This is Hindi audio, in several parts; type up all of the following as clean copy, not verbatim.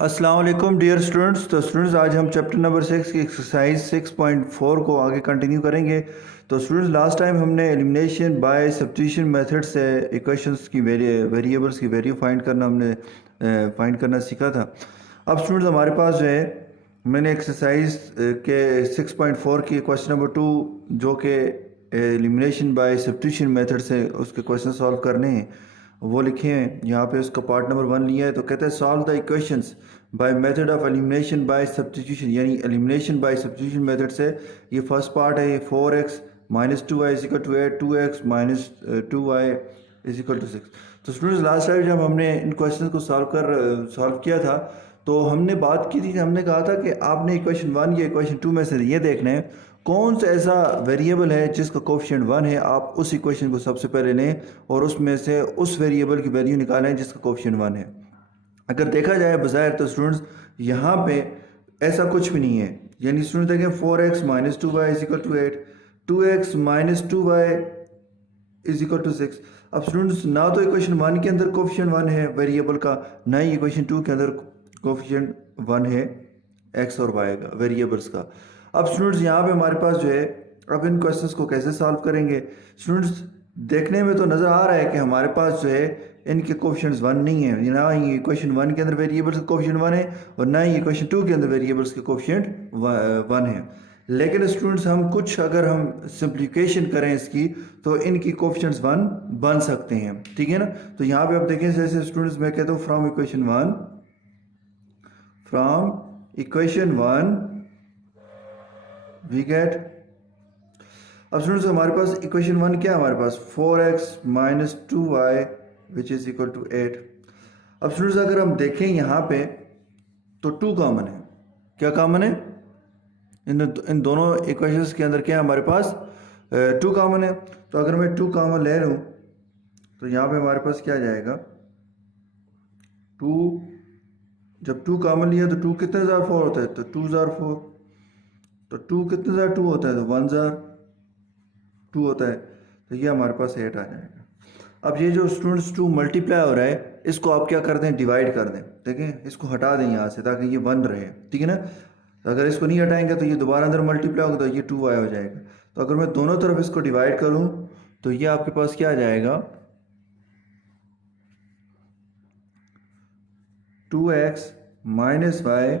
अस्सलाम वालेकुम डियर स्टूडेंट्स। तो स्टूडेंट्स आज हम चैप्टर नंबर 6 की एक्सरसाइज 6.4 को आगे कंटिन्यू करेंगे। तो स्टूडेंट्स लास्ट टाइम हमने एलिमिनेशन बाय सब्स्टिट्यूशन मेथड से इक्वेशंस की वेरिएबल्स की वैल्यू फाइंड करना सीखा था। अब स्टूडेंट्स हमारे पास जो है मैंने एक्सरसाइज के 6.4 की क्वेश्चन नंबर 2 जो कि एलिमिनेशन बाय सब्स्टिट्यूशन मेथड से उसके क्वेश्चन सॉल्व करने हैं वो लिखे हैं यहाँ पे। उसका पार्ट नंबर 1 लिया है। तो कहते हैं solve the equations by method of elimination by substitution, यानी एलिमिनेशन बाय सब्स्टिट्यूशन मेथड से। ये फर्स्ट पार्ट है, ये 4x minus 2y is equal to 8, 2x minus 2y is equal to 6। तो स्टूडेंट्स लास्ट टाइम जब हमने इन क्वेश्चन को सॉल्व किया था तो हमने बात की थी, हमने कहा था कि आपने इक्वेशन 1 या इक्वेशन 2 में से ये देखना है कौन सा ऐसा वेरिएबल है जिसका कोफिशिएंट 1 है। आप उस इक्वेशन को सबसे पहले लें और उसमें से उस वेरिएबल की वैल्यू निकालें जिसका कोफिशिएंट 1 है। अगर देखा जाए बज़ाहिर तो स्टूडेंट्स यहाँ पे ऐसा कुछ भी नहीं है, यानी स्टूडेंट देखें 4x minus 2y is equal to 8, 2x minus 2y is equal to 6। अब स्टूडेंट्स ना तो इक्वेशन 1 के अंदर कोफिशिएंट 1 है वेरिएबल का, ना ही इक्वेशन 2 के अंदर कोफिशिएंट 1 है x और y का वेरिएबल्स का। अब स्टूडेंट्स यहाँ पे हमारे पास जो है, अब इन क्वेश्चंस को कैसे सॉल्व करेंगे। स्टूडेंट्स देखने में तो नज़र आ रहा है कि हमारे पास जो है इनके कोफिशिएंट्स 1 नहीं है, ना ही इक्वेशन 1 के अंदर वेरिएबल्स का कोफिशिएंट 1 है और ना ही इक्वेशन 2 के अंदर वेरिएबल्स के कोफिशिएंट 1 है। लेकिन स्टूडेंट्स हम कुछ अगर हम सिंप्लीफिकेशन करें इसकी तो इनकी कोफिशिएंट्स 1 बन सकते हैं, ठीक है ना। तो यहाँ पे आप देखें जैसे स्टूडेंट्स मैं कहता हूँ फ्रॉम इक्वेशन 1 वी गेट। अब स्टूडेंट्स हमारे पास इक्वेशन 1 क्या है, हमारे पास 4x minus 2y which is equal to 8। अब स्टूडेंट्स अगर हम देखें यहाँ पे तो 2 कॉमन है। क्या कॉमन है इन दोनों इक्वेशंस के अंदर? क्या है हमारे पास 2 कॉमन है। तो अगर मैं 2 कॉमन ले लूँ तो यहाँ पे हमारे पास क्या जाएगा 2। जब 2 कॉमन लिया तो 2 कितने ज़ार 4 होता है, तो 2 ज़ार 4। तो 2 कितने ज़ार 2 होता है, तो 1 ज़ार 2 होता है। तो ये हमारे पास 8 आ जाएगा। अब ये जो स्टूडेंट्स 2 मल्टीप्लाई हो रहा है इसको आप क्या कर दें, डिवाइड कर दें। देखें इसको हटा दें यहाँ से ताकि ये 1 रहे, ठीक है ना। तो अगर इसको नहीं हटाएंगे तो ये दोबारा अंदर मल्टीप्लाई होगा तो ये 2y हो जाएगा। तो अगर मैं दोनों तरफ इसको डिवाइड करूँ तो ये आपके पास क्या आ जाएगा 2x minus Y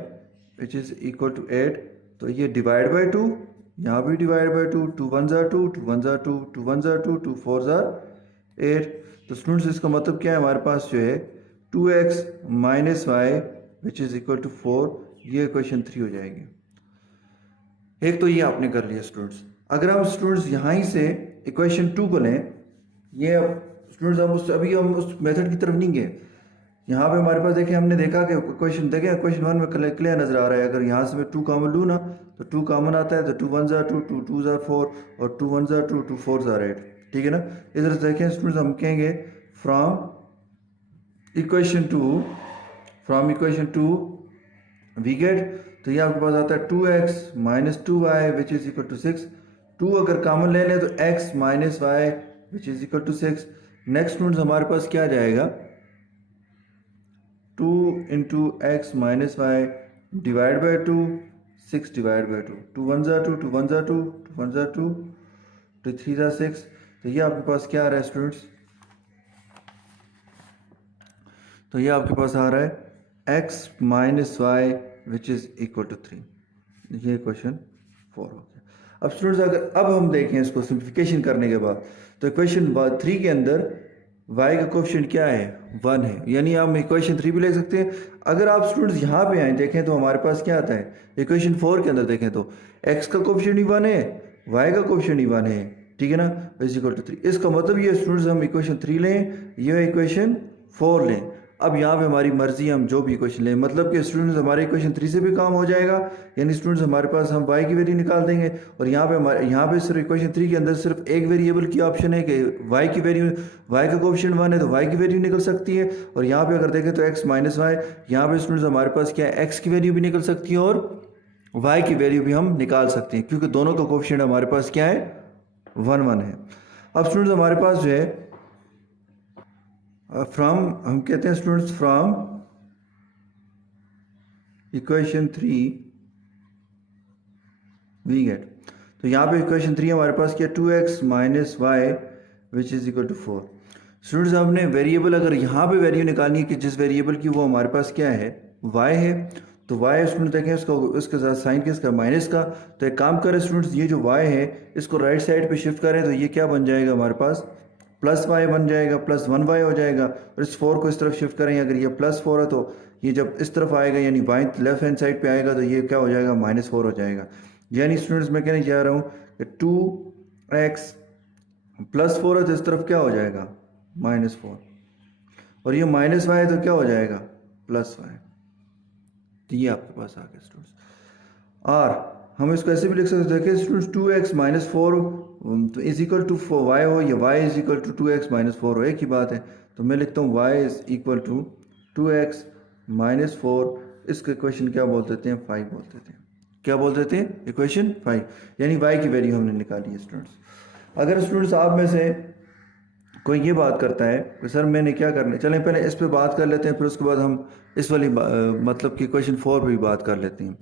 which is equal to 8। तो ये डिवाइड बाई 2, यहाँ भी डिवाइड बाई 2, 2 1 ज़ार 2, 2 1 ज़ार 2, 2 1 ज़ार 2, 2 4 ज़ार 8। तो स्टूडेंट्स इसका मतलब क्या है, हमारे पास जो है 2x minus Y which is equal to 4, ये इक्वेशन 3 हो जाएगी। एक तो ये आपने कर लिया स्टूडेंट्स। अगर हम स्टूडेंट्स यहाँ ही से इक्वेशन 2 को लें, ये स्टूडेंट्स अभी हम उस मेथड की तरफ नहीं गए। यहाँ पे हमारे पास देखें, हमने देखा कि क्वेश्चन 1 में क्लियर नजर आ रहा है। अगर यहाँ से मैं 2 कॉमन लूँ ना तो 2 कॉमन आता है, तो 2 1 ज़ार 2, 2 2 ज़ार 4 और 2 1 ज़ार 2, 2 4 ज़ार 8, ठीक है ना। इधर से देखें स्टूडेंट्स हम कहेंगे फ्रॉम इक्वेशन 2 वी गेट। तो ये आपके पास आता है 2x minus 2y which is equal to 6। 2 अगर कॉमन ले लें तो x minus Y which is equal to 6। Next students हमारे पास क्या आ जाएगा 2 into X minus Y divide by 2, 6 divide by 2, 2 1 ज़ार 2, 2 1 ज़ार 2, 2 1 ज़ार 2, 2 3 ज़ार 6। तो ये आपके पास क्या आ रहा है स्टूडेंट्स, तो ये आपके पास आ रहा है x minus Y which is equal to 3। ये क्वेश्चन 4 हो गया। अब स्टूडेंट्स अगर अब हम देखें इसको सिंप्लीफिकेशन करने के बाद तो इक्वेशन 3 के अंदर y का कोफिशिएंट क्या है 1 है, यानी हम इक्वेशन 3 भी ले सकते हैं। अगर आप स्टूडेंट्स यहाँ पे आए देखें तो हमारे पास क्या आता है इक्वेशन 4 के अंदर देखें तो x का कोफिशिएंट ही 1 है, y का कोफिशिएंट ही 1 है, ठीक है ना, इज इक्वल टू 3। इसका मतलब ये स्टूडेंट्स हम इक्वेशन 3 लें, ये इक्वेशन 4 लें। अब यहाँ पे हमारी मर्जी हम जो भी इक्वेशन लें, मतलब कि स्टूडेंट्स हमारे इक्वेशन 3 से भी काम हो जाएगा, यानी स्टूडेंट्स हमारे पास हम y की वैल्यू निकाल देंगे। और यहाँ पे सिर्फ इक्वेशन 3 के अंदर सिर्फ एक वेरिएबल की ऑप्शन है कि y की वैल्यू, y का कोफिशिएंट 1 है तो y की वैल्यू निकल सकती है। और यहाँ पे अगर देखें तो x माइनस वाई, यहाँ पे स्टूडेंट्स हमारे पास क्या है x की वैल्यू भी निकल सकती है और y की वैल्यू भी हम निकाल सकते हैं, क्योंकि दोनों का कोफिशिएंट हमारे पास क्या है 1 1 है। अब स्टूडेंट्स हमारे पास जो है फ्रॉम, हम कहते हैं students from equation 3 we get, तो यहाँ पे इक्वेशन 3 हमारे पास क्या, 2x minus Y which is equal to 4। Students हमने वेरिएबल अगर यहाँ पे वैल्यू निकालनी है कि जिस वेरिएबल की वो हमारे पास क्या है, y है, तो y स्टूडेंट देखें उसका, उसके साथ साइन किसका, माइनस का। तो एक काम करें स्टूडेंट्स, ये जो y है इसको राइट साइड पे शिफ्ट करें तो ये क्या बन जाएगा हमारे पास, प्लस वाई बन जाएगा, प्लस 1y हो जाएगा। और इस 4 को इस तरफ शिफ्ट करें, अगर ये प्लस 4 है तो ये जब इस तरफ आएगा यानी बाएं लेफ्ट हैंड साइड पे आएगा तो ये क्या हो जाएगा, -4 हो जाएगा। यानी स्टूडेंट्स मैं कहने जा रहा हूँ कि 2x प्लस 4 है तो इस तरफ क्या हो जाएगा, -4, और ये माइनस वाई है तो क्या हो जाएगा, प्लस वाई। तो ये आपके पास आ गया स्टूडेंट्स। और हम इसको ऐसे भी लिख सकते हैं, देखिए स्टूडेंट्स 2x माइनस 4 तो इज इक्वल टू वाई हो या y is equal to 2x minus 4 हो, एक ही बात है। तो मैं लिखता हूँ y is equal to 2x minus 4, इसको इक्वेशन क्या बोल देते हैं, 5 बोल देते हैं। क्या बोल देते हैं, इक्वेशन 5, यानी y की वैल्यू हमने निकाली है स्टूडेंट्स। अगर स्टूडेंट्स आप में से कोई ये बात करता है कि सर मैंने क्या करना है, चलें पहले इस पे बात कर लेते हैं, फिर उसके बाद हम इस वाली मतलब कि क्वेश्चन 4 पे भी बात कर लेते हैं।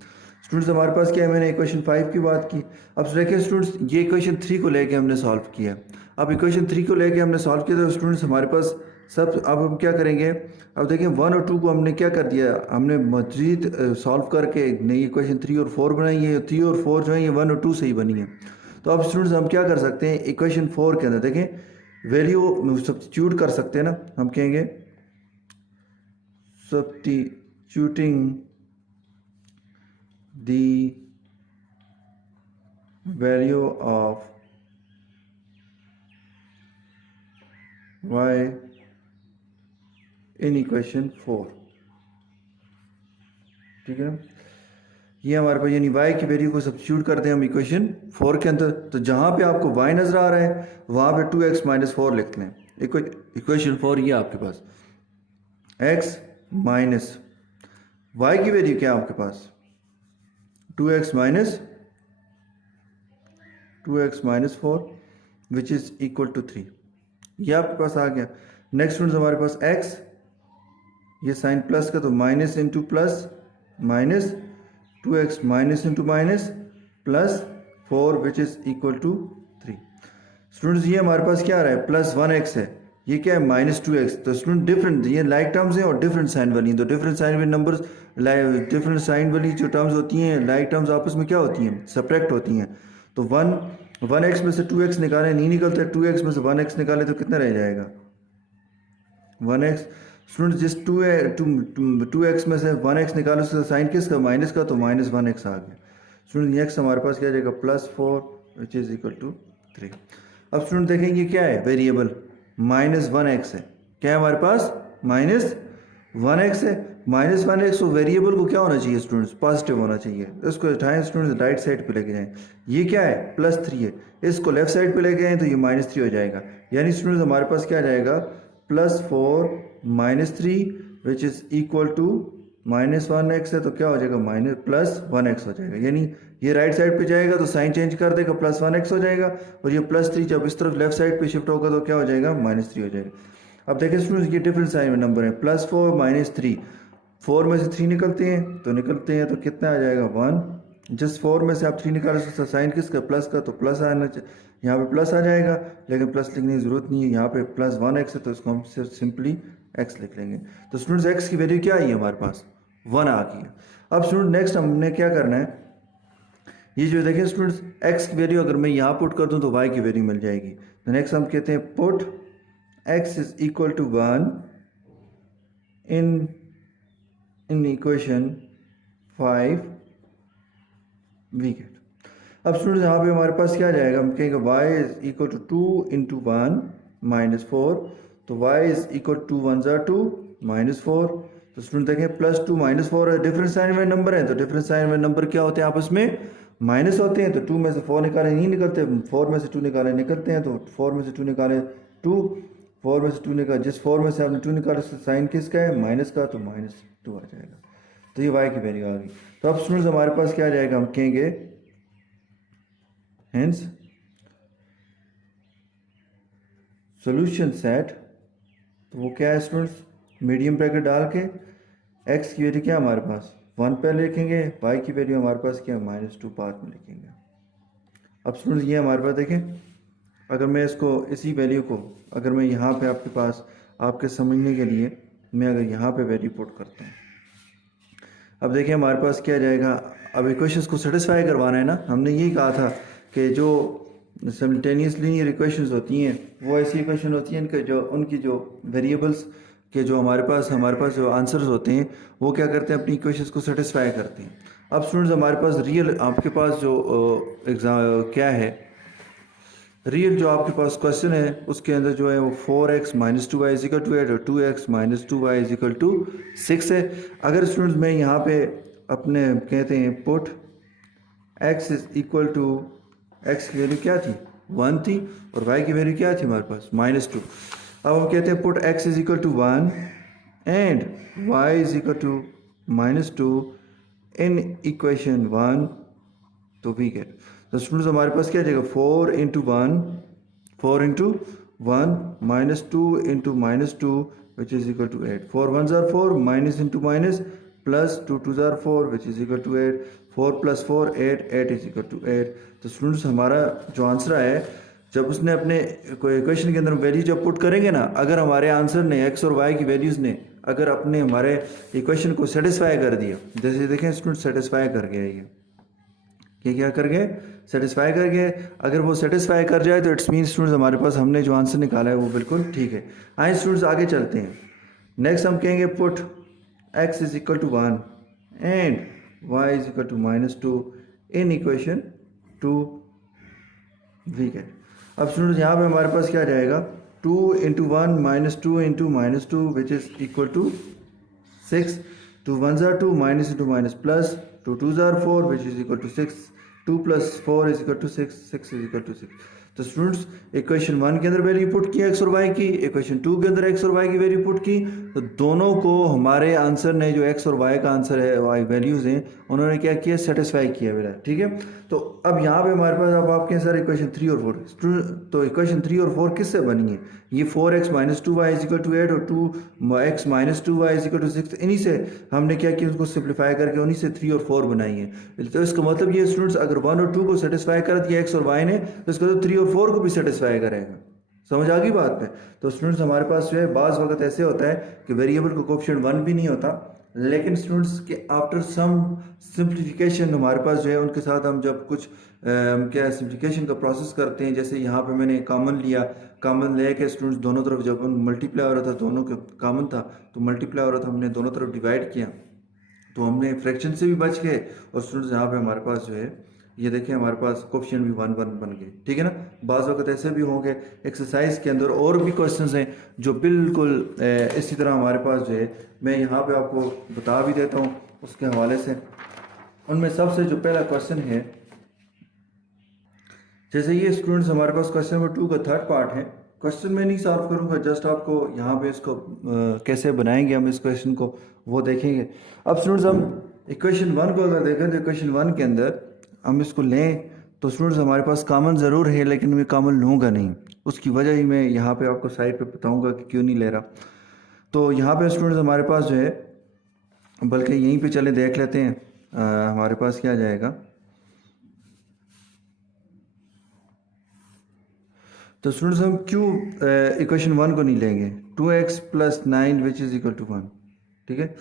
स्टूडेंट्स हमारे पास क्या है, मैंने इक्वेशन 5 की बात की। अब देखिए स्टूडेंट्स ये इक्वेशन 3 को लेके हमने सॉल्व किया। अब इक्वेशन 3 को लेके हमने सॉल्व किया तो स्टूडेंट्स हमारे पास सब, अब हम क्या करेंगे, अब देखिए 1 और 2 को हमने क्या कर दिया, हमने मजीद सॉल्व करके नई इक्वेशन 3 और 4 बनाई है। 3 और 4 जो है ये 1 और 2 से ही बनी है। तो अब स्टूडेंट्स हम क्या कर सकते हैं, इक्वेशन 4 के अंदर देखें वैल्यू सब्स्टिट्यूट कर सकते हैं ना, हम कहेंगे substituting the value of y in equation 4, ठीक है। ये हमारे पास यानी y की वैल्यू को सब्स्टिट्यूट करते हैं हम इक्वेशन 4 के अंदर, तो जहाँ पे आपको y नज़र आ रहा है वहाँ पे 2x माइनस 4 लिखते हैं। इक्वेशन 4 ये आपके पास x माइनस y की वैल्यू क्या है आपके पास, 2x minus 4 which is equal to 3, ये आपके पास आ गया। नेक्स्ट हमारे पास x, ये साइन प्लस का तो minus into plus minus 2x minus into minus plus 4 which is equal to 3। Students ये हमारे पास क्या आ रहा है, प्लस 1x है, ये क्या है -2x। तो स्टूडेंट डिफरेंट, ये लाइक टर्म्स हैं और डिफरेंट साइन वाली, तो डिफरेंट साइन वाले नंबर्स, डिफरेंट साइन वाली जो टर्म्स होती हैं, लाइक टर्म्स आपस में क्या होती हैं, सब्ट्रैक्ट होती हैं। तो 1x में से 2x निकालें, नहीं निकलते, 2x में से 1x निकालें तो कितना रह जाएगा, 1x। स्टूडेंट्स जिस 2x में से 1x निकालो उसका साइन किसका, माइनस का, तो -1x आ गया। स्टूडेंट x हमारे पास क्या आ जाएगा, +4 विच इज़ इक्वल टू 3। अब स्टूडेंट देखेंगे क्या है, वेरिएबल -1x है, क्या है हमारे पास, -1x है। -1x तो वेरिएबल को क्या होना चाहिए स्टूडेंट्स, पॉजिटिव होना चाहिए। इसको उठाएं स्टूडेंट्स, राइट साइड पे लेके जाएं, ये क्या है, +3 है, इसको लेफ्ट साइड पे लेके आएँ तो ये -3 हो जाएगा। यानी स्टूडेंट्स हमारे पास क्या आ जाएगा, +4 -3 विच इज़ इक्वल टू -1x है, तो क्या हो जाएगा, +1x हो जाएगा। यानी ये राइट साइड पे जाएगा तो साइन चेंज कर देगा, +1x हो जाएगा, और ये +3 जब इस तरफ लेफ्ट साइड पे शिफ्ट होगा तो क्या हो जाएगा, -3 हो जाएगा। अब देखिए स्टूडेंट्स ये डिफरेंट साइन में नंबर है, +4 -3, 4 में से 3 निकलते हैं तो कितना आ जाएगा, 1। जिस 4 में से आप 3 निकालो तो साइन किसका, प्लस का, तो प्लस आना चाहिए, यहाँ पे प्लस आ जाएगा, लेकिन प्लस लिखने की ज़रूरत नहीं है, यहाँ पे +1x है तो इसको हम सिर्फ सिंपली x लिख लेंगे। तो स्टूडेंट्स x की वैल्यू क्या आई है हमारे पास, 1 आ गई है। अब स्टूडेंट नेक्स्ट हमने क्या करना है, ये जो देखिए स्टूडेंट्स x की वैल्यू अगर मैं यहाँ पुट कर दूँ तो y की वैल्यू मिल जाएगी। तो नेक्स्ट हम कहते हैं put x is equal to 1 in equation 5 we get. अब स्टूडेंट्स यहाँ पे हमारे पास क्या आ जाएगा, हम कहेंगे y is equal to 2 into 1 -4, तो y इज इक्वल टू 1 ज़ा 2 -4। तो स्टूडेंट देखें +2 -4 है, डिफरेंट साइन में नंबर है, तो डिफरेंट साइन में नंबर क्या होते हैं, आपस में माइनस होते हैं। तो 2 में से 4 निकाले नहीं निकलते, 4 में से 2 निकाले निकलते हैं, तो 4 में से 2 निकाले 2, 4 में से 2 निकाले, जिस 4 में से आपने 2 निकाले साइन किसका है, माइनस का, तो -2 आ जाएगा। तो ये y की वैल्यू आ गई। तो अब स्टूडेंट्स हमारे पास क्या आ जाएगा, हम कहेंगे हेंस सॉल्यूशन सेट, तो वो क्या है स्टूडेंट्स, मीडियम ब्रैकेट डाल के x की वैल्यू क्या हमारे पास 1 पहले लिखेंगे, y की वैल्यू हमारे पास क्या है -2 बाद में लिखेंगे। अब स्टूडेंट्स ये हमारे पास देखें, अगर मैं इसको इसी वैल्यू को अगर मैं यहाँ पे आपके पास आपके समझने के लिए मैं अगर यहाँ पे वैल्यू पुट करता हूँ, अब देखिए हमारे पास क्या जाएगा। अब इक्वेशंस को सेटिस्फाई करवाना है ना, हमने यही कहा था कि जो सिमल्टेनियस लीनियर इक्वेशंस होती हैं वो ऐसी इक्वेशन होती हैं इनके जो उनकी जो वेरिएबल्स के जो हमारे पास जो आंसर्स होते हैं वो क्या करते हैं, अपनी इक्वेशंस को सेटिस्फाई करते हैं। अब स्टूडेंट्स हमारे पास रियल आपके पास जो एग्जाम क्या है, रियल जो आपके पास क्वेश्चन है उसके अंदर जो है वो 4x - 2y = 8 और 2x - 2y = 6 है। अगर स्टूडेंट्स मैं यहाँ पे अपने कहते हैं पुट x = x की वैल्यू क्या थी 1 थी और y की वैल्यू क्या थी हमारे पास -2। अब हम कहते हैं put x = 1 and y = -2 in equation 1, तो वी गेट, तो स्टूडेंट्स हमारे पास क्या जाएगा 4 × 1 -2 × -2 which is equal to 8। 4 1s are 4, minus into minus plus 2 2s are 4 which is equal to 8। 4 + 4 8, 8 is equal to 8। तो स्टूडेंट्स हमारा जो आंसर है, जब उसने अपने कोई इक्वेशन के अंदर वैल्यू जब पुट करेंगे ना, अगर हमारे आंसर ने x और y की वैल्यूज़ ने अगर अपने हमारे इक्वेशन को सेटिस्फाई कर दिया, जैसे देखें स्टूडेंट सेटिस्फाई कर गया, ये क्या कर गए सेटिस्फाई कर गए। अगर वो सेटिस्फाई कर जाए तो इट्स मीन स्टूडेंट्स हमारे पास हमने जो आंसर निकाला है वो बिल्कुल ठीक है। आइए स्टूडेंट्स आगे चलते हैं। नेक्स्ट हम कहेंगे put x = 1 and y = -2 in equation 2, we get. अब स्टूडेंट्स यहाँ पे हमारे पास क्या जाएगा 2 × 1 -2 × -2 which is equal to 6। 2 1s are 2, minus into minus plus 2 2s are 4 which is equal to 6। 2 + 4 is equal to 6, 6 is equal to 6। तो स्टूडेंट्स इक्वेशन 1 के अंदर वैल्यू पुट की x और y की, इक्वेशन 2 के अंदर x और y की वैल्यू पुट की, तो दोनों को हमारे आंसर ने जो x और y का आंसर है y वैल्यूज़ हैं उन्होंने क्या किया सेटिस्फाई किया मेरा, ठीक है। तो अब यहाँ पे हमारे पास अब आपके सर इक्वेशन 3 और 4, तो इक्वेशन 3 और 4 किससे बनी है, ये 4x - 2y = 8 और 2x - 2y = 6, इन्हीं से हमने क्या किया उसको सिंप्लीफाई करके उन्हीं से 3 और 4 बनाई है। तो इसका मतलब ये स्टूडेंट्स अगर 1 और 2 को सेटिस्फाई कर दिया x और y ने, तो इसका तो 3 और 4 को भी सेटिस्फाई करेगा। समझ आ गई बात में। तो स्टूडेंट्स हमारे पास जो है बाज़ वक्त ऐसे होता है कि वेरिएबल का कोएफिशिएंट 1 भी नहीं होता, लेकिन स्टूडेंट्स के आफ्टर सम सिंप्लीफिकेशन हमारे पास जो है उनके साथ हम जब कुछ क्या सिंप्लीफिकेशन का प्रोसेस करते हैं, जैसे यहाँ पे मैंने कॉमन लिया, कॉमन ले के स्टूडेंट्स दोनों तरफ जब मल्टीप्लाई हो रहा था, दोनों का कॉमन था तो मल्टीप्लाई हो रहा था, हमने दोनों तरफ डिवाइड किया तो हमने फ्रैक्शन से भी बच गए। और स्टूडेंट्स यहाँ पे हमारे पास जो है ये देखें हमारे पास कोएफिशिएंट भी 1 1 बन गए, ठीक है ना। बाज़ वक्त ऐसे भी होंगे एक्सरसाइज के अंदर और भी क्वेश्चंस हैं जो बिल्कुल इसी तरह हमारे पास जो है मैं यहाँ पे आपको बता भी देता हूँ उसके हवाले से। उनमें सबसे जो पहला क्वेश्चन है, जैसे ये स्टूडेंट्स हमारे पास क्वेश्चन नंबर 2 का थर्ड पार्ट है। क्वेश्चन में नहीं सॉल्व करूँगा, जस्ट आपको यहाँ पे इसको कैसे बनाएंगे हम इस क्वेश्चन को वो देखेंगे। अब स्टूडेंट्स हम इक्वेशन 1 को अगर देखें तो इक्वेशन 1 के अंदर हम इसको लें तो स्टूडेंट्स हमारे पास कॉमन ज़रूर है, लेकिन मैं कॉमन लूँगा नहीं, उसकी वजह ही मैं यहाँ पे आपको साइड पे बताऊँगा कि क्यों नहीं ले रहा। तो यहाँ पे स्टूडेंट्स हमारे पास जो है, बल्कि यहीं पे चले देख लेते हैं हमारे पास क्या जाएगा। तो स्टूडेंट्स हम क्यों इक्वेशन 1 को नहीं लेंगे, 2x + 9 which is equal to 1, ठीक है।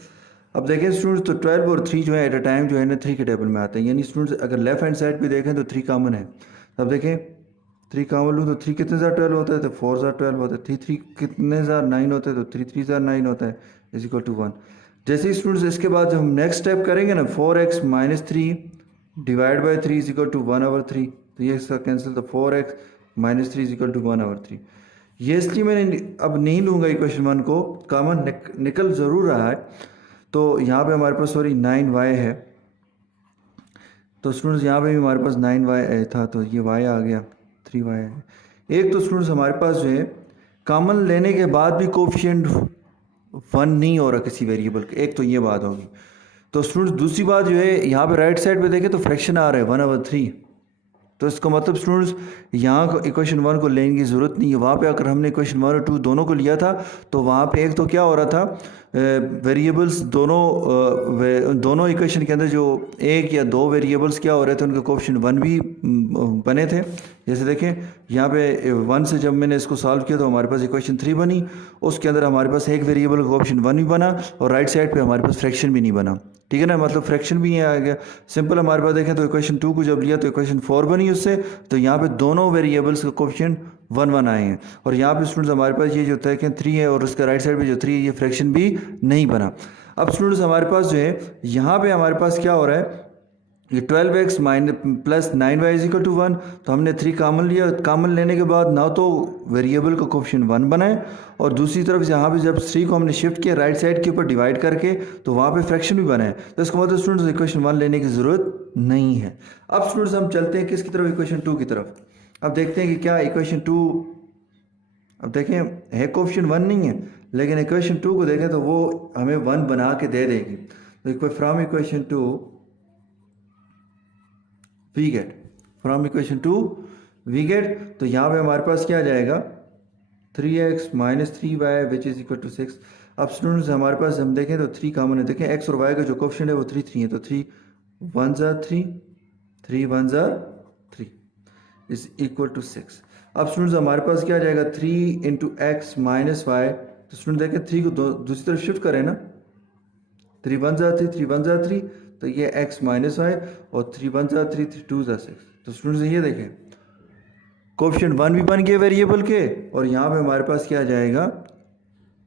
अब देखें स्टूडेंट्स तो 12 और 3 जो है एट अ टाइम जो है ना 3 के टेबल में आते हैं, यानी स्टूडेंट्स अगर लेफ्ट हैंड साइड पे देखें तो 3 कॉमन है। अब देखें 3 कॉमन लूँ तो 3 कितने ज़ार 12 होता है, तो 4 ज़ार 12 होता है। 3 3 कितने ज़ार 9 होता है, तो 3 3 ज़ार 9 होता है इज इक्वल टू 1। जैसे ही स्टूडेंट्स इसके बाद जब हम नेक्स्ट स्टेप करेंगे ना 4x - 3 / 3 इज इक्वल टू 1/3, तो ये इसका कैंसिल, तो 4x - 3 इज इक्वल टू 1/3। ये इसलिए मैंने अब नहीं लूँगा इक्वेशन 1 को, कॉमन निकल ज़रूर रहा है। तो यहाँ पे हमारे पास सॉरी 9y है, तो स्टूडेंट्स यहाँ पे भी हमारे पास 9y था, तो ये y आ गया, 3y है। एक तो स्टूडेंट्स हमारे पास जो है कॉमन लेने के बाद भी कोएफिशिएंट 1 नहीं हो रहा किसी वेरिएबल का, एक तो ये बात होगी। तो स्टूडेंट्स दूसरी बात जो है यहाँ पे राइट साइड पे देखें तो फ्रैक्शन आ रहा है 1/3, तो इसका मतलब स्टूडेंट्स यहाँ इक्वेशन 1 को लेने की ज़रूरत नहीं है। वहाँ पे अगर हमने इक्वेशन 1 और 2 दोनों को लिया था तो वहाँ पे एक तो क्या हो रहा था, वेरिएबल्स दोनों इक्वेशन के अंदर जो एक या दो वेरिएबल्स क्या हो रहे थे, उनके कोएफिशिएंट 1 भी बने थे। जैसे देखें यहाँ पे 1 से जब मैंने इसको सॉल्व किया तो हमारे पास इक्वेशन 3 बनी, उसके अंदर हमारे पास एक वेरिएबल का कोएफिशिएंट 1 भी बना और राइट साइड पे हमारे पास फ्रैक्शन भी नहीं बना। ठीक है ना, मतलब फ्रैक्शन भी यहाँ आ गया। सिंपल हमारे पास देखें तो इक्वेशन 2 को जब लिया तो इक्वेशन 4 बनी उससे, तो यहाँ पे दोनों वेरिएबल्स का कोएफिशिएंट 1 1 आए हैं। और यहाँ पे स्टूडेंट्स हमारे पास ये जो देखें 3 है और उसका राइट साइड पे जो 3 है ये फ्रैक्शन भी नहीं बना। अब स्टूडेंट्स हमारे पास जो है यहाँ पे हमारे पास क्या हो रहा है, ये 12x plus 9y is equal to 1, तो हमने 3 कामन लिया। कामन लेने के बाद ना तो वेरिएबल का कोएफिशिएंट 1 बना है और दूसरी तरफ यहाँ पे जब 3 को हमने शिफ्ट किया राइट साइड के ऊपर डिवाइड करके तो वहाँ पे फ्रैक्शन भी बना है। तो इसका मतलब स्टूडेंट्स इक्वेशन 1 लेने की ज़रूरत नहीं है। अब स्टूडेंट्स हम चलते हैं किसकी तरफ, इक्वेशन 2 की तरफ। अब देखते हैं कि क्या इक्वेशन 2, अब देखें है कोएफिशिएंट 1 नहीं है, लेकिन इक्वेशन 2 को देखें तो वो हमें 1 बना के दे देगी। तो from equation 2 we get, from equation 2 we get, तो यहाँ पे हमारे पास क्या आ जाएगा 3x minus 3y which is equal to 6। अब स्टूडेंट्स हमारे पास हम देखें तो 3 कॉमन है। देखें x और y का जो कोएफिशिएंट है वो 3 3 है, तो 3 1 3 3 1 3 इज इक्वल टू 6। अब स्टूडेंट्स हमारे पास क्या आ जाएगा 3 इंटू एक्स माइनस वाई। तो स्टूडेंट देखें 3 को दूसरी तरफ शिफ्ट करें ना, 3 1 3 3 1 3, तो ये x माइनस वाई और 3 1 3 3 2 6। तो स्टूडेंट्स ये देखें कोएफिशिएंट 1 भी बन गया वेरिएबल के और यहाँ पे हमारे पास क्या आ जाएगा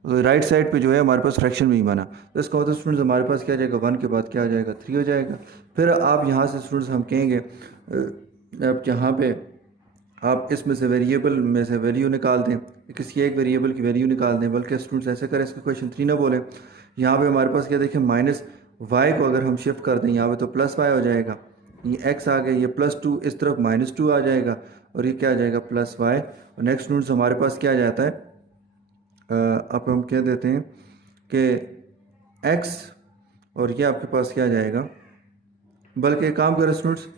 राइट साइड पे जो है हमारे पास फ्रैक्शन भी बना। तो इसका मतलब स्टूडेंट्स हमारे पास क्या आ जाएगा 1 के बाद क्या आ जाएगा 3 हो जाएगा। फिर आप यहाँ से स्टूडेंट्स हम कहेंगे अब यहाँ पे आप इसमें से वेरिएबल में से वैल्यू निकाल दें, किसी एक वेरिएबल की वैल्यू निकाल दें, बल्कि स्टूडेंट्स ऐसे करें इसका क्वेश्चन 3 ना बोले। यहाँ पे हमारे पास क्या देखें माइनस वाई को अगर हम शिफ्ट कर दें यहाँ पे तो प्लस वाई हो जाएगा, ये एक्स आ गया, ये +2 इस तरफ -2 आ जाएगा और ये क्या आ जाएगा प्लस वाई। और नेक्स्ट स्टूडेंट्स हमारे पास क्या आ जाता है, अब हम कह देते हैं कि एक्स और ये आपके पास क्या आ जाएगा, बल्कि एक काम करें स्टूडेंट्स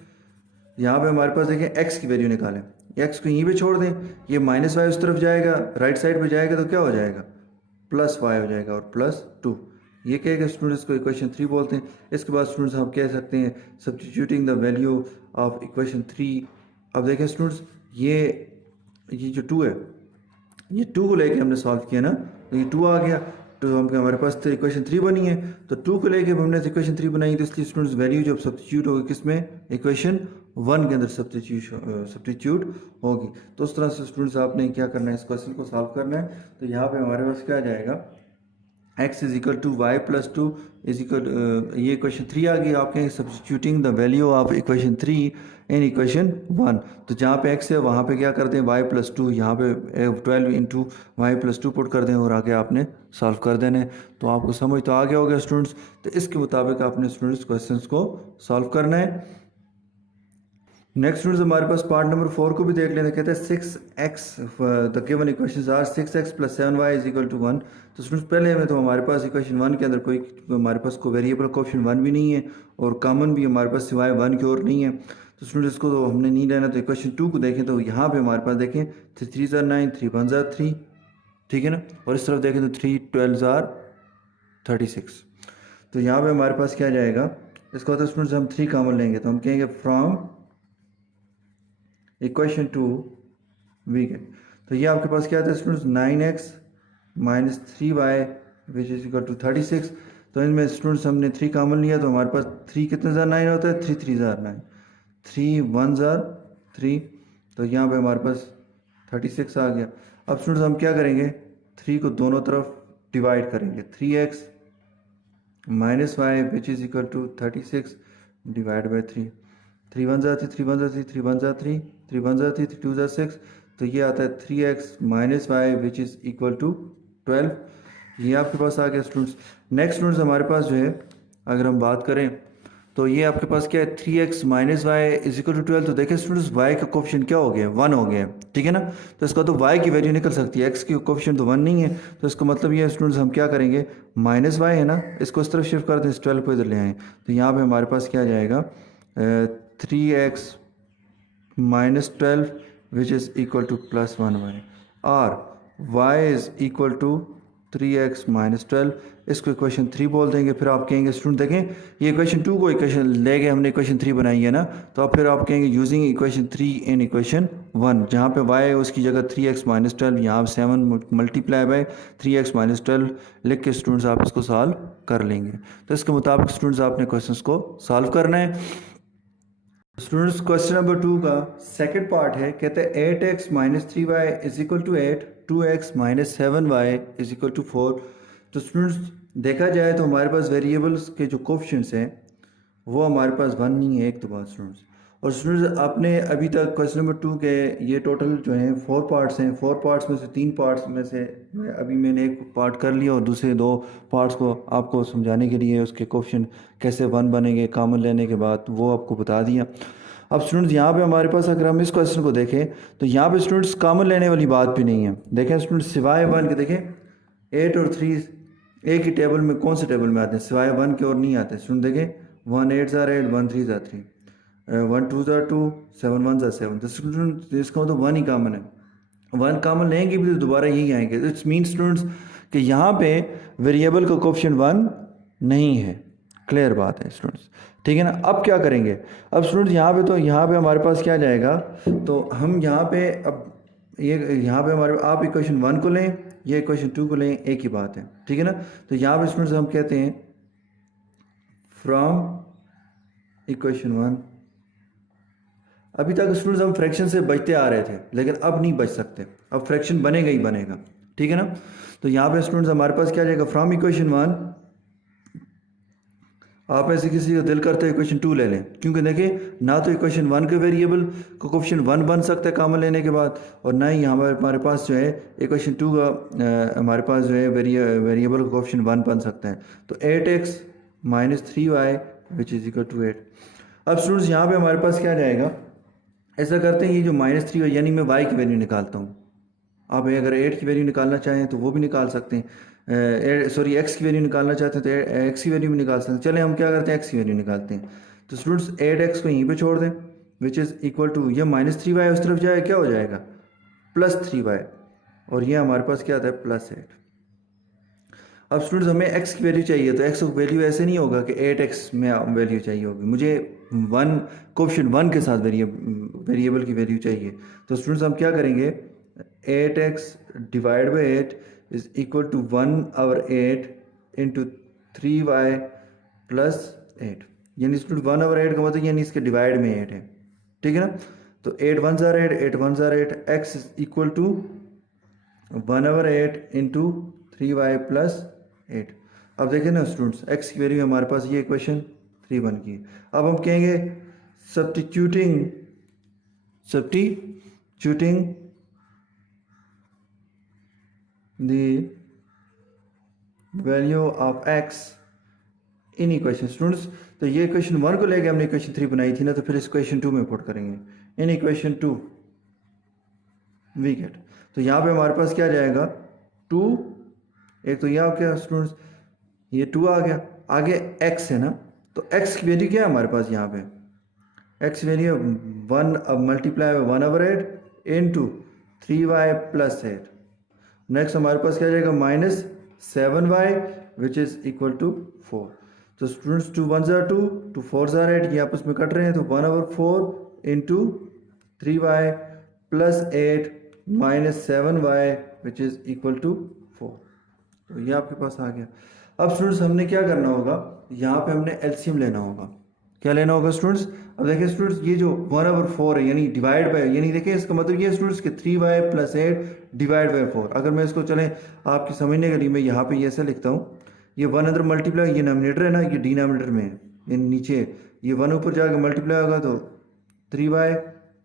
यहाँ पे हमारे पास देखें एक्स की वैल्यू निकालें, एक्स को यहीं पे छोड़ दें, ये माइनस वाई उस तरफ जाएगा राइट साइड पे जाएगा तो क्या हो जाएगा प्लस वाई हो जाएगा और +2। ये कहेगा स्टूडेंट्स को इक्वेशन 3 बोलते हैं। इसके बाद स्टूडेंट्स हम कह सकते हैं substituting the value of equation 3। अब देखें स्टूडेंट्स ये जो 2 है, ये 2 को लेके हमने सॉल्व किया ना, तो ये 2 आ गया, तो हम हमारे पास तो इक्वेशन 3 बनी है, तो 2 को लेके हमने इक्वेशन 3 बनाई, तो इसलिए स्टूडेंट्स वैल्यू जब सब्स्टिट्यूट होगी किसमें इक्वेशन 1 के अंदर सब्स्टिट्यूट होगी। तो उस तरह से स्टूडेंट्स आपने क्या करना है, इस क्वेश्चन को सॉल्व करना है। तो यहाँ पे हमारे पास क्या आ जाएगा x is equal to Y plus 2 is equal, ये इक्वेशन 3 आ गई। आप कहेंगे substituting the value of equation 3 in equation 1, तो जहाँ पे x है वहाँ पे क्या करते हैं y+2, यहाँ पे 12 इंटू y+2 पुट कर दें और आगे आपने सॉल्व कर देना है। तो आपको समझ तो आ गया होगा स्टूडेंट्स। तो इसके मुताबिक आपने स्टूडेंट्स क्वेश्चन को सॉल्व करना है। नेक्स्ट स्टूडेंट्स हमारे पास पार्ट नंबर 4 को भी देख लेते हैं। कहते हैं 6x the given equations are 6x + 7y is equal to 1। तो स्टूडेंट्स पहले में तो हमारे पास इक्वेशन 1 के अंदर कोई हमारे पास कोई वेरिएबल कोएफिशिएंट 1 भी नहीं है और कॉमन भी हमारे पास सिवाय 1 की और नहीं है, तो स्टूडेंट्स इसको तो हमने नहीं लेना। तो इक्वेशन 2 को देखें तो यहाँ पे हमारे पास देखें 3 3 9 3 1 3, ठीक है ना, और इस तरफ देखें तो 3 12 36। तो यहाँ पे हमारे पास क्या जाएगा, इसको तो स्टूडेंट्स हम 3 कॉमन लेंगे तो हम कहेंगे फ्रॉम इक्वेशन 2 वी गेट, तो ये आपके पास क्या आता है students 9x minus 3y which is equal to 36। तो इनमें स्टूडेंट्स हमने 3 कॉमन लिया तो हमारे पास 3 कितने ज़ार 9 होता है, 3 3 ज़ार 9, 3 1 ज़ार 3, तो यहाँ पे हमारे पास 36 आ गया। अब स्टूडेंट्स हम क्या करेंगे 3 को दोनों तरफ डिवाइड करेंगे, 3x minus Y which is equal to 36 divide by 3, 3 1 ज़ार 3 3 1 ज़ार 3 3 1 ज़ार 3 3 1 ज़ार 3 3 2 ज़ार 6, तो ये आता है 3x minus Y which is equal to 12। ये आपके पास आ गया स्टूडेंट्स। नेक्स्ट स्टूडेंट्स हमारे पास जो है अगर हम बात करें तो ये आपके पास क्या है 3x minus Y is equal to 12। तो देखें स्टूडेंट्स y का कोएफिशिएंट क्या हो गया 1 हो गया, ठीक है ना, तो इसका तो y की वैल्यू निकल सकती है, x की कोएफिशिएंट तो 1 नहीं है, तो इसका मतलब ये स्टूडेंट्स हम क्या करेंगे माइनस वाई है ना, इसको इस तरफ शिफ्ट कर दें, इस 12 को इधर ले आएँ, तो यहाँ पर हमारे पास क्या आ जाएगा 3x -12 which is equal to +1y, और y is equal to 3x -12, इसको इक्वेशन 3 बोल देंगे। फिर आप कहेंगे स्टूडेंट देखें ये इक्वेशन 2 को इक्वेशन ले गए हमने इक्वेशन 3 बनाई है ना, तो आप फिर आप कहेंगे यूजिंग इक्वेशन 3 इन इक्वेशन 1, जहाँ पे y है उसकी जगह 3x -12, यहाँ 7 मल्टीप्लाई बाय 3x -12 लिख के स्टूडेंट्स आप इसको सॉल्व कर लेंगे। तो इसके मुताबिक स्टूडेंट्स आपने क्वेश्चंस को सॉल्व करना है। स्टूडेंट्स क्वेश्चन नंबर 2 का सेकंड पार्ट है, कहते हैं 8x -3y is equal to 8, 2x -7y is equal to 4। तो स्टूडेंट्स देखा जाए तो हमारे पास वेरिएबल्स के जो कोफिशिएंट्स हैं वो हमारे पास 1 नहीं है, एक तो बात स्टूडेंट्स। और स्टूडेंट्स आपने अभी तक क्वेश्चन नंबर 2 के ये टोटल जो हैं 4 पार्ट्स हैं, 4 पार्ट्स में से 3 पार्ट्स में से अभी मैंने एक पार्ट कर लिया और दूसरे 2 पार्ट्स को आपको समझाने के लिए उसके कोफिशिएंट कैसे 1 बनेंगे कॉमन लेने के बाद वो आपको बता दिया। अब स्टूडेंट्स यहाँ पे हमारे पास अगर हम इस क्वेश्चन को देखें तो यहाँ पे स्टूडेंट्स कॉमन लेने वाली बात भी नहीं है। देखें स्टूडेंट्स सिवाय 1 के देखें 8 और 3 एक ही टेबल में कौन से टेबल में आते हैं, सिवाय 1 के और नहीं आते। स्टूडेंट देखें 1 8 ज़ा 8, 1 3 ज़ा 3, 1 2 ज़ा 2, 7 1 ज़ा 7। तो स्टूडेंट इसका तो 1 ही कॉमन है, 1 कॉमन लेंगे भी तो दोबारा यही आएंगे। इट्स मीन स्टूडेंट्स कि यहाँ पे वेरिएबल का कोफिशिएंट 1 नहीं है। क्लियर बात है स्टूडेंट्स, ठीक है ना। अब क्या करेंगे, अब स्टूडेंट्स यहाँ पे हमारे पास क्या जाएगा, तो हम यहाँ पे अब ये यहाँ पे हमारे आप इक्वेशन 1 को लें या इक्वेशन 2 को लें, एक ही बात है, ठीक है ना। तो यहाँ पे स्टूडेंट्स हम कहते हैं फ्रॉम इक्वेशन 1। अभी तक स्टूडेंट्स हम फ्रैक्शन से बचते आ रहे थे लेकिन अब नहीं बच सकते, अब फ्रैक्शन बनेगा ही बनेगा, ठीक है ना। तो यहाँ पे स्टूडेंट्स हमारे पास क्या जाएगा, फ्रॉम इक्वेशन 1। आप ऐसे किसी का दिल करते हैं इक्वेशन 2 ले लें, क्योंकि देखिए ना तो इक्वेशन 1 के वेरिएबल का कोफिशिएंट 1 बन सकता है कॉमन लेने के बाद, और ना ही हमारे पास जो है इक्वेशन 2 का हमारे पास जो है वेरिएबल का कोफिशिएंट 1 बन सकता है। तो 8x -3y which is equal to 8। अब स्टूडेंट्स यहाँ पे हमारे पास क्या जाएगा, ऐसा करते हैं ये जो -3 यानी मैं y की वैल्यू निकालता हूँ। आप अगर 8 की वैल्यू निकालना चाहें तो वो भी निकाल सकते हैं, सॉरी x की वैल्यू निकालना चाहते हैं तो x की वैल्यू भी निकाल सकते हैं। चले हम क्या करते हैं x की वैल्यू निकालते हैं। तो स्टूडेंट्स 8x को यहीं पे छोड़ दें विच इज़ इक्वल टू ये -3y उस तरफ जाए क्या हो जाएगा +3y, और ये हमारे पास क्या आता है +8। अब स्टूडेंट्स हमें x की वैल्यू चाहिए, तो x की वैल्यू ऐसे नहीं होगा कि 8x में वैल्यू चाहिए होगी, मुझे 1 कोफिशिएंट 1 के साथ वेरिएबल की वैल्यू चाहिए। तो स्टूडेंट्स हम क्या करेंगे, 8x divide by 8 is equal to 1/8 into 3y plus 8, यानी स्टूडेंट 1/8 का मतलब यानी इसके डिवाइड में 8 है, ठीक है ना। तो 8 1 ज़ा 8, 8 1 ज़ा 8, x is equal to 1/8 into 3y plus 8। अब देखें ना स्टूडेंट्स x की वैल्यू हमारे पास ये इक्वेशन 3 बन गई। अब हम कहेंगे substituting the value of x in equation. Students तो ये इक्वेशन 1 को लेके हमने इक्वेशन 3 बनाई थी ना, तो फिर इस इक्वेशन 2 में पुट करेंगे इन इक्वेशन 2 वी गेट। तो यहाँ पे हमारे पास क्या जाएगा 2, एक तो यह आ गया स्टूडेंट्स, ये 2 आ गया, आगे x है ना, तो x की वैल्यू क्या है हमारे पास यहाँ पे, x वैल्यू 1 अब multiply 1/8 into 3y plus 8। Next हमारे पास क्या जाएगा -7y which is equal to 4। तो स्टूडेंट्स 2 1 ज़ा 2, 2 4 ज़ा 8, ये आपस में कट रहे हैं, तो 1/4 into 3y plus 8 -7y which is equal to 4। तो ये आपके पास आ गया। अब स्टूडेंट्स हमने क्या करना होगा, यहाँ पे हमने एलसीएम लेना होगा। क्या लेना होगा स्टूडेंट्स, अब देखिए स्टूडेंट्स ये जो 1/4 है यानी डिवाइड बाय, यानी देखिए इसका मतलब ये स्टूडेंट्स के 3y प्लस 8 डिवाइड बाय 4। अगर मैं इसको चलें आपकी समझने के लिए मैं यहाँ पे ये ऐसा लिखता हूँ, ये 1 अंदर मल्टीप्लाई, ये नोमिनेटर है ना, ये डिनोमिनेटर में है, ये नीचे ये 1 ऊपर जाकर मल्टीप्लाई होगा तो 3y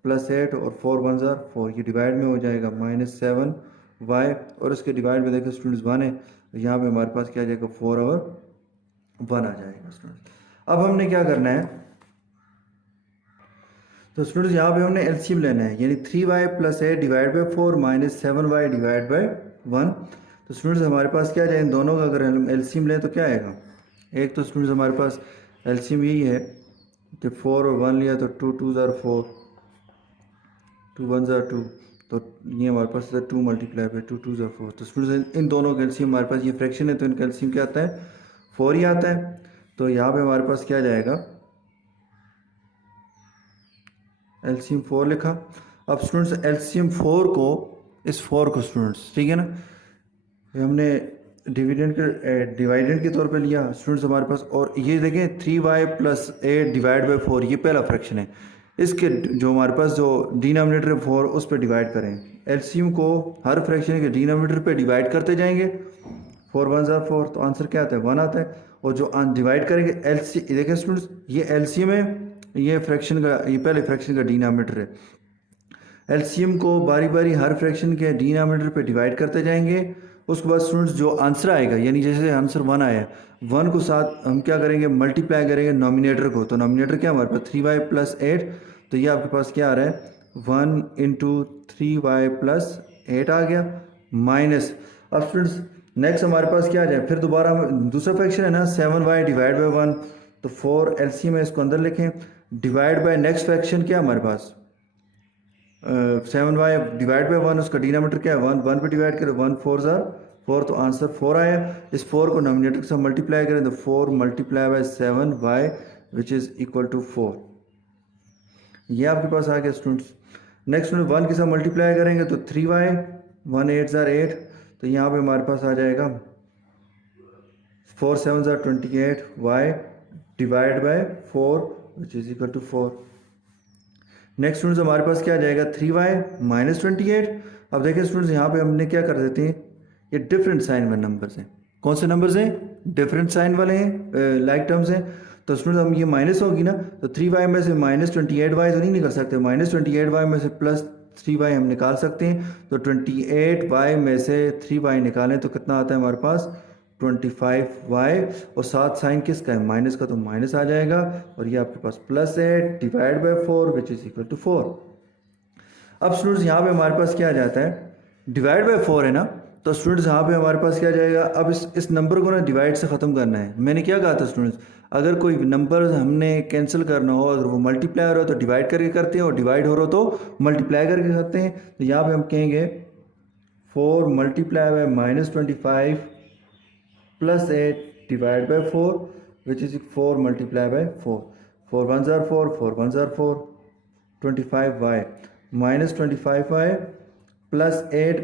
प्लस 8 और 4 1 ज़ा 4, ये डिवाइड में हो जाएगा -7y, और इसके डिवाइड में देखो स्टूडेंट्स 1 है, तो यहाँ पे हमारे पास क्या आ जाएगा 4/1 आ जाएगा स्टूडेंट्स। अब हमने क्या करना है, तो स्टूडेंट्स यहाँ पे हमने एलसीएम लेना है, यानी 3y plus 8 divide by 4 -7y divide by 1। तो स्टूडेंट्स हमारे पास क्या जाए इन दोनों का अगर हम एलसीएम लें तो क्या आएगा, एक तो स्टूडेंट्स हमारे पास एलसीएम यही है कि 4 और 1 लिया तो 2 2 ज़ा 4, 2 1 ज़ा 2, तो ये हमारे पास 2 मल्टीप्लाई बाई 2 2 ज़ा 4। तो स्टूडेंट्स इन दोनों का एलसीएम हमारे पास, ये फ्रैक्शन है तो इनका एलसीएम क्या आता है, 4 ही आता है। तो यहाँ पे हमारे पास क्या जाएगा, एलसीएम 4 लिखा। अब स्टूडेंट्स एलसीएम 4 को, इस 4 को स्टूडेंट्स, ठीक है ना, ये हमने डिवाइडेंड के तौर पे लिया स्टूडेंट्स हमारे पास। और ये देखें 3y प्लस 8 डिवाइड बाई 4, ये पहला फ्रैक्शन है। इसके जो हमारे पास जो डिनोमिनेटर है 4, उस पर डिवाइड करें। एलसीएम को हर फ्रैक्शन के डिनोमिनेटर पे डिवाइड करते जाएंगे। 4 1 ज़ा 4, तो आंसर क्या आता है, 1 आता है। और जो डिवाइड करेंगे एलसी, देखें स्टूडेंट्स ये एलसीएम है, ये फ्रैक्शन का, ये पहले फ्रैक्शन का डिनोमिनेटर है। एलसीएम को बारी बारी हर फ्रैक्शन के डिनोमिनेटर पे डिवाइड करते जाएंगे। उसके बाद स्टूडेंट्स जो आंसर आएगा, यानी जैसे आंसर 1 आया, 1 को साथ हम क्या करेंगे, मल्टीप्लाई करेंगे नॉमिनेटर को। तो नॉमिनेटर क्या हमारे पास 3y प्लस 8, तो ये आपके पास क्या आ रहा है, 1 इंटू 3y प्लस 8 आ गया, माइनस। अब स्टूडेंट्स नेक्स्ट हमारे पास क्या आ जाए, फिर दोबारा दूसरा फ्रैक्शन है ना 7y डिवाइड बाई 1, तो 4 एलसीएम है, इसको अंदर लिखें। डिवाइड बाय नेक्स्ट फ्रैक्शन क्या हमारे पास 7y डिवाइड बाई 1, उसका डिनोमिनेटर क्या है 1, 1 पे डिवाइड करें, 1 4 ज़ा 4, तो आंसर 4 आया। इस 4 को नॉमिनेटर के साथ मल्टीप्लाई करें तो 4 multiply by 7y which is equal to 4, ये आपके पास आ गया स्टूडेंट्स। नेक्स्ट में 1 के साथ मल्टीप्लाई करेंगे तो 3y, 1 8 ज़ा 8, तो यहाँ पे हमारे पास आ जाएगा 4 7 ज़ा 28, y divide by 4 which is equal to 4। Next students हमारे पास क्या आ जाएगा 3y माइनस 28। अब देखिए स्टूडेंट्स यहाँ पे हमने क्या कर देते हैं, ये डिफरेंट साइन में नंबर्स हैं। कौन से नंबर्स हैं, डिफरेंट साइन वाले हैं, लाइक टर्म्स हैं। तो स्टूडेंट्स हम ये माइनस होगी ना, तो 3y में से माइनस 28y तो नहीं निकल सकते, माइनस 28y में से प्लस 3y हम निकाल सकते हैं। तो 28y में से 3y निकालें तो कितना आता है हमारे पास 25y, और साथ साइन किसका है, माइनस का, तो माइनस आ जाएगा। और ये आपके पास प्लस है divide by 4 which is equal to 4। अब स्टूडेंट्स यहाँ पे हमारे पास क्या आ जाता है, डिवाइड बाई 4 है ना, तो स्टूडेंट्स यहाँ पे हमारे पास क्या जाएगा, अब इस नंबर को ना डिवाइड से ख़त्म करना है। मैंने क्या कहा था स्टूडेंट्स, अगर कोई नंबर हमने कैंसिल करना हो, अगर वो मल्टीप्लाई हो रहा हो तो डिवाइड करके करते हैं, और डिवाइड हो रहा हो तो मल्टीप्लाई करके करते हैं। तो यहाँ पे हम कहेंगे 4 multiply by minus 25 plus 8 divide by 4 which is 4 multiply by 4, 4 1 ज़ा 4, 4 1 ज़ा 4, 25y minus 25y plus 8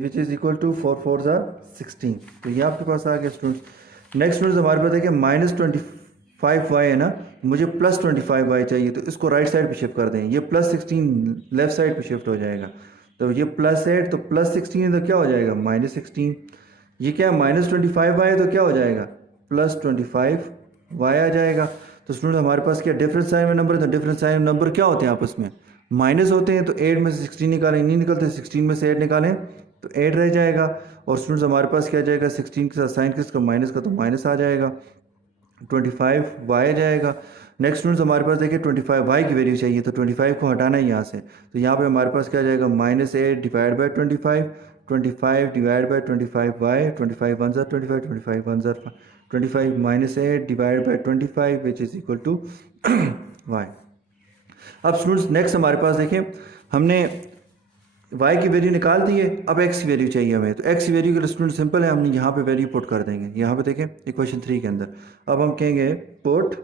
which is equal to 4 4 ज़ा 16। तो ये आपके पास आ गया स्टूडेंट्स। नेक्स्ट स्टूडेंट्स हमारे पास देखिए माइनस 25y है ना, मुझे प्लस 25y चाहिए, तो इसको राइट साइड पे शिफ्ट कर दें, ये प्लस 16 लेफ्ट साइड पे शिफ्ट हो जाएगा। तो ये प्लस 8 तो प्लस 16 तो क्या हो जाएगा माइनस 16, ये क्या माइनस 25y है तो क्या हो जाएगा प्लस 25y आ जाएगा। तो स्टूडेंट हमारे पास क्या डिफरेंस साइन में नंबर है, तो डिफरेंस साइन में नंबर क्या होते हैं आपस में, माइनस होते हैं। तो 8 में से 16 निकालें, नहीं निकलते, 16 में से 8 निकालें तो 8 रह जाएगा। और स्टूडेंट्स हमारे पास क्या जाएगा 16 के साथ साइन किसका माइनस का, तो माइनस आ जाएगा, 25y आ जाएगा। नेक्स्ट स्टूडेंट्स हमारे पास देखिए 25y की वैल्यू चाहिए, तो 25 को हटाना है यहाँ से, तो यहाँ पे हमारे पास क्या जाएगा minus 8 divide by 25, 25 divide by 25y, 25 1 ज़ा 25, 25 1 ज़ा 25 minus 8 divide by 25 which is equal to y। अब स्टूडेंट्स नेक्स्ट हमारे पास देखें, हमने y की वैल्यू निकाल दी है, अब x की वैल्यू चाहिए हमें। तो x की वैल्यू के लिए स्टूडेंट सिंपल है, हमने यहाँ पे वैल्यू पुट कर देंगे। यहाँ पे देखें इक्वेशन 3 के अंदर, अब हम कहेंगे put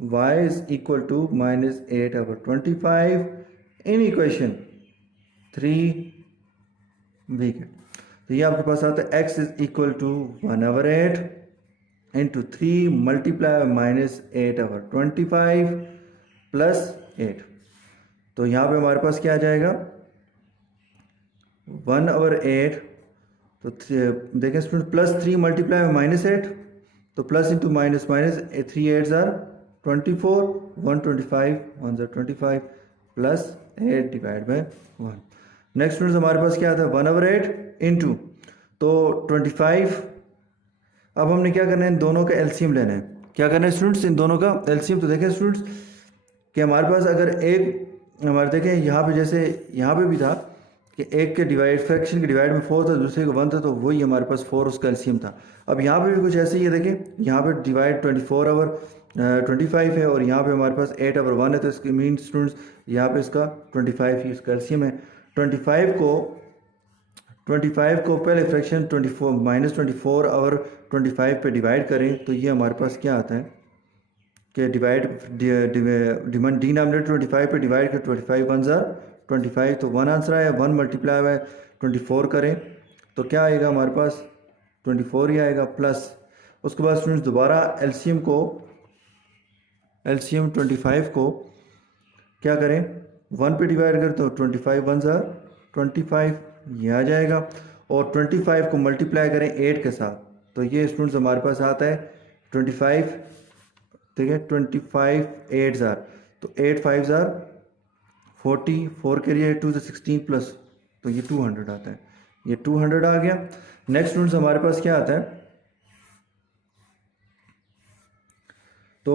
y is equal to minus 8 over 25 in equation 3b के। तो ये आपके पास आता है x is equal to 1/8 into 3 multiply minus 8 over 25 plus 8। तो यहाँ पे हमारे पास क्या आ जाएगा 1/8, तो देखें स्टूडेंट प्लस 3 मल्टीप्लाई माइनस 8, तो प्लस इंटू माइनस माइनस 3 8 ज़ार 24, 125 1 ज़ार 25 plus 8 divide by 1। Next students हमारे पास क्या आता है 1/8 इंटू, तो 25। अब हमने क्या करना है, इन दोनों का एलसीएम लेना है। क्या करना है स्टूडेंट्स, इन दोनों का एलसीएम। तो देखें स्टूडेंट्स कि हमारे पास अगर एक हमारे देखें यहाँ पे, जैसे यहाँ पे भी था कि एक के डिवाइड फ्रैक्शन के डिवाइड में 4 था, दूसरे का 1 था, तो वही हमारे पास 4 उसका एलसीएम था। अब यहाँ पे भी कुछ ऐसे ही है, देखें यहाँ पे डिवाइड 24 over 25 है और यहाँ पे हमारे पास 8/1 है, तो इसके मीन स्टूडेंट्स यहाँ पे इसका 25 ही इसका एलसीएम है। 25 को पहले फ्रैक्शन 24 और 25 पे डिवाइड करें तो ये हमारे पास क्या आता है कि डिनोमिनेटर 25 पे डिवाइड कर 25 1 ज़ार 25, तो 1 आंसर आया। 1 मल्टीप्लाई हुआ है 24 करें तो क्या आएगा हमारे पास 24 ही आएगा प्लस। उसके बाद स्टूडेंट्स दोबारा एलसीएम 25 को क्या करें 1 पे डिवाइड करें तो 25 1 ज़ार 25 ये आ जाएगा, और 25 को मल्टीप्लाई करें 8 के साथ तो ये स्टूडेंट्स हमारे पास आता है 25, ठीक है 25 8 ज़ार, तो 8 5 ज़ार 40, 4 के लिए 2 से 16 प्लस तो ये 200 आता है, ये 200 आ गया। नेक्स्ट स्टूडेंट्स हमारे पास क्या आता है, तो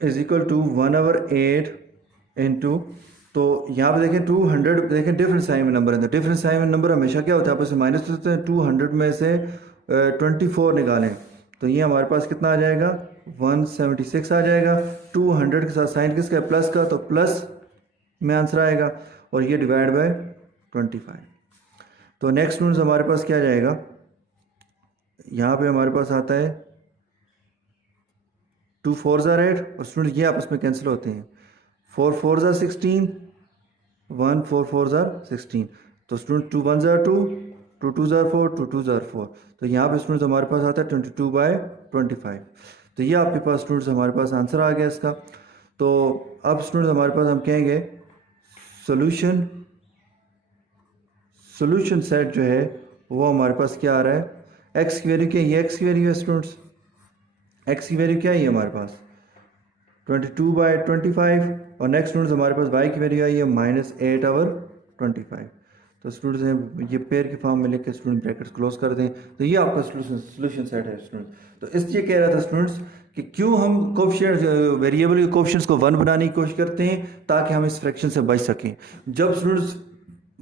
इज इक्वल टू 1/8 इंटू, तो यहाँ पे देखें 200, देखें डिफरेंट साइन में नंबर है, तो डिफरेंट साइन में नंबर हमेशा क्या होता है आपस में माइनस होते हैं। 200 में से 24 निकालें तो ये हमारे पास कितना आ जाएगा 176 आ जाएगा। 200 के साथ साइन किसका है प्लस का, तो प्लस में आंसर आएगा, और ये डिवाइड बाय 25। तो नेक्स्ट स्टूडेंट्स हमारे पास क्या जाएगा, यहाँ पे हमारे पास आता है 2 4 ज़ार 8, और स्टूडेंट ये आपस में कैंसिल होते हैं, 4 4 ज़ार 16, 1 4 4 ज़ार 16, तो स्टूडेंट 2 1 ज़ार 2, 2 2 ज़ार 4, 2 2 ज़ार 4, तो यहाँ पे स्टूडेंट्स हमारे पास आता है 22/25। तो ये आपके पास स्टूडेंट्स हमारे पास आंसर आ गया इसका। तो अब स्टूडेंट्स हमारे पास हम कहेंगे सोल्यूशन सेट जो है वो हमारे पास क्या आ रहा है, एक्स की वैल्यू क्या है, ये एक्स की वैल्यू है स्टूडेंट्स, एक्स की वैल्यू क्या है ये हमारे पास 22/25, और नेक्स्ट स्टूडेंट्स हमारे पास वाई की वैल्यू आई है -8/25। तो स्टूडेंट्स ये पेयर की फॉर्म में लिख के स्टूडेंट ब्रैकेट्स क्लोज कर दें, तो ये आपका सोल्यूशन सेट है स्टूडेंट्स। तो इसलिए कह रहा था स्टूडेंट्स कि क्यों हम कोफिशिएंट वेरिएबल के कोफिशिएंट्स को 1 बनाने की कोशिश करते हैं ताकि हम इस फ्रैक्शन से बच सकें। जब स्टूडेंट्स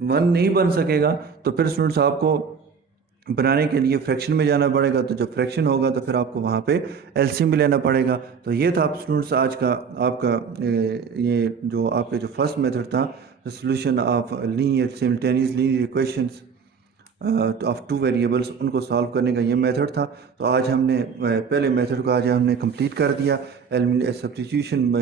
1 नहीं बन सकेगा तो फिर स्टूडेंट्स आपको बनाने के लिए फ्रैक्शन में जाना पड़ेगा, तो जब फ्रैक्शन होगा तो फिर आपको वहाँ पे एलसीएम भी लेना पड़ेगा। तो ये था स्टूडेंट्स आज का आपका ये जो आपके जो फर्स्ट मेथड था solution of linear simultaneous linear equations of 2 variables, उनको सॉल्व करने का ये मेथड था। तो आज हमने पहले मेथड को आज हमने कंप्लीट कर दिया, सब्स्टिट्यूशन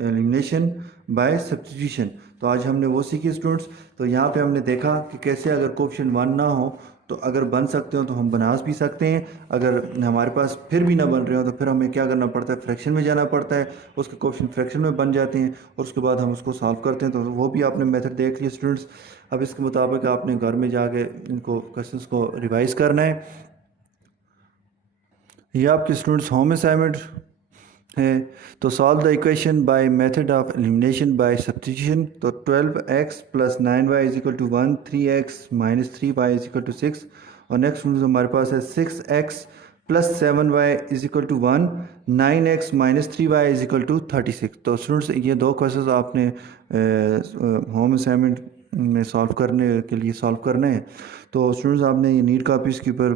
एलिमिनेशन बाय सब्स्टिट्यूशन। तो आज हमने वो सीखी स्टूडेंट्स। तो यहाँ पे हमने देखा कि कैसे अगर कोफिशिएंट 1 ना हो तो अगर बन सकते हो तो हम बना भी सकते हैं, अगर हमारे पास फिर भी ना बन रहे हो तो फिर हमें क्या करना पड़ता है, फ्रैक्शन में जाना पड़ता है, उसके कोफिशिएंट फ्रैक्शन में बन जाते हैं और उसके बाद हम उसको सॉल्व करते हैं। तो वो भी आपने मेथड देख लिया स्टूडेंट्स। अब इसके मुताबिक आपने घर में जाके इनको क्वेश्चंस को रिवाइज करना है। ये आपके स्टूडेंट्स होम असाइनमेंट है। तो solve the equation by method of elimination by substitution. तो 12x + 9y = 1, 3x - 3y = 6, और नेक्स्ट स्टूडेंट्स हमारे पास है 6x + 7y = 1, 9x - 3y = 36। तो स्टूडेंट्स ये दो क्वेश्चंस आपने होम असाइनमेंट में सॉल्व करने के लिए सॉल्व करना है। तो स्टूडेंट्स आपने ये नीट कॉपीज़ के ऊपर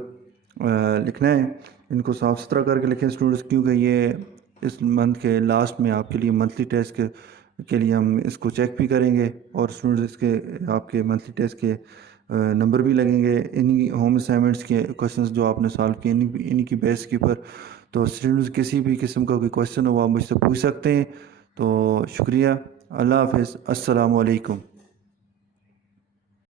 लिखना है, इनको साफ़ सुथरा करके लिखें स्टूडेंट्स, क्योंकि ये इस मंथ के लास्ट में आपके लिए मंथली टेस्ट के लिए हम इसको चेक भी करेंगे, और स्टूडेंट्स इसके आपके मंथली टेस्ट के नंबर भी लगेंगे इन्हीं होम असाइनमेंट्स के क्वेश्चंस जो आपने सॉल्व किए इन्हीं की बेस के ऊपर। तो स्टूडेंट्स किसी भी किस्म का कोई क्वेश्चन हो आप मुझसे पूछ सकते हैं। तो शुक्रिया, अल्लाह हाफ़िज़, अस्सलामु अलैकुम।